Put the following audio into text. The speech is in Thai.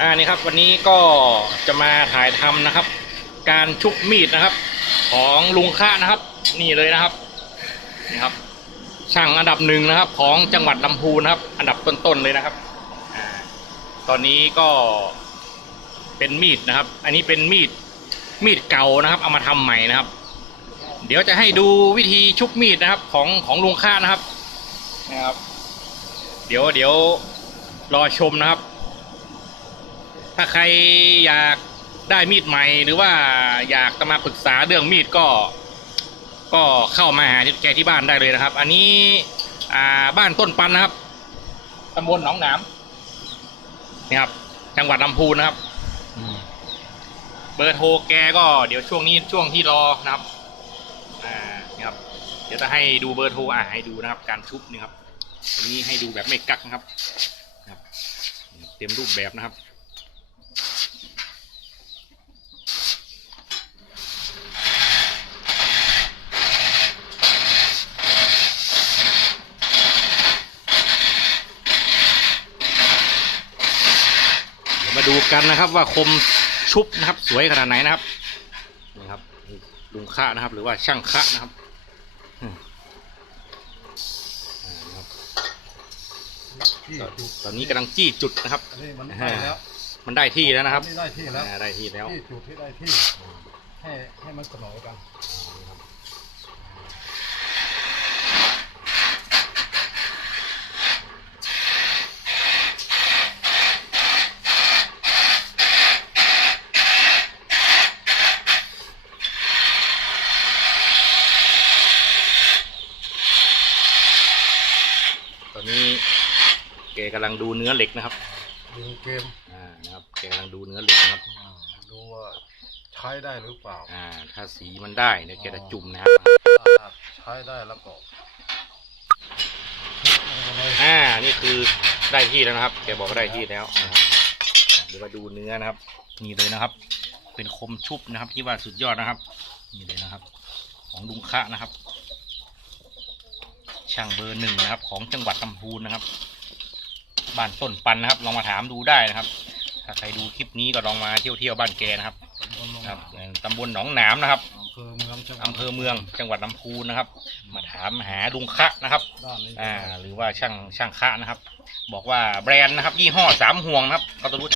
อ่านี่ครับวันนี้ก็จะมาถ่ายทำนะครับ การชุบมีดนะครับ ของลุงค่านะครับ นี่เลยนะครับนี่ครับ ช่างอันดับหนึ่งนะครับ ของจังหวัดลำพูนนะครับ อันดับต้นๆเลยนะครับอตอนนี้ก็เป็นมีดนะครับ อันนี้เป็นมีดมีดเก่านะครับ เอามาทำใหม่นะครับ เดี๋ยวจะให้ดูวิธีชุบมีดนะครับ ของของลุงค่านะครับนะครับ เดี๋ยวเดี๋ยวรอชมนะครับ ถ้าใครอยากได้มีดใหม่ หรือว่าอยากจะมาปรึกษาเรื่องมีดก็ ก็เข้ามาหาที่แกที่บ้านได้เลยนะครับ อันนี้อ่าบ้านต้นปันนะครับตำบลหนองหนามนี่ครับ จังหวัดลำพูนนะครับ เบอร์โทรแกก็เดี๋ยวช่วงนี้ช่วงที่รอนะครับ อ่านี่ครับ เดี๋ยวจะให้ดูเบอร์โทรอ่าให้ดูนะครับ การชุบนี่ครับอันนี้ให้ดูแบบไม่กักนะครับนะครับเต็มรูปแบบนะครับ เดี๋ยวมาดูกันนะครับว่าคมชุบนะครับ สวยขนาดไหนนะครับนี่ครับลุงค่านะครับ หรือว่าช่างค่านะครับอืมอ่านะครับที่ตอนจุดตอนนี้กำลังจี้จุดนะครับอันนี้มันได้แล้วมันได้ที่แล้วนะครับนี่ได้ที่แล้วอ่าได้ที่แล้วที่จุดที่ได้ที่ให้ให้มันเสมอกัน ตอนนี้แกกำลังดูเนื้อเหล็กนะครับดูเกมอ่านะครับแกกำลังดูเนื้อเหล็กนะครับอ่าดูว่าใช้ได้หรือเปล่าอ่าถ้าสีมันได้เดี๋ยวแกจะจุ่มนะครับถ้าใช้ได้แล้วก็ทุบลงไปเลยอ่านี่คือได้ที่แล้วนะครับแกบอกว่าได้ที่แล้วนะครับอ่าเดี๋ยวมาดูเนื้อนะครับนี่เลยนะครับ เป็นคมชุบนะครับที่ว่าสุดยอดนะครับนี่เลยนะครับ ของลุงคะนะครับ ช่างเบอร์หนึ่งนะครับ ของจังหวัดลำพูนนะครับ บ้านต้นปันนะครับ ลองมาถามดูได้นะครับ ถ้าใครดูคลิปนี้ก็ลองมาเที่ยวเที่ยวๆบ้านแกนะครับตำบลลงครับตำบลหนองหนามนะครับอำเภอเมืองจังหวัดอำเภอเมืองจังหวัดลำพูนนะครับ มาถามหาลุงคะนะครับด้านนี้อ่าหรือว่าช่างช่างคะนะครับ บอกว่าแบรนด์นะครับ ยี่ห้อสามห่วงนะครับเขาจะรู้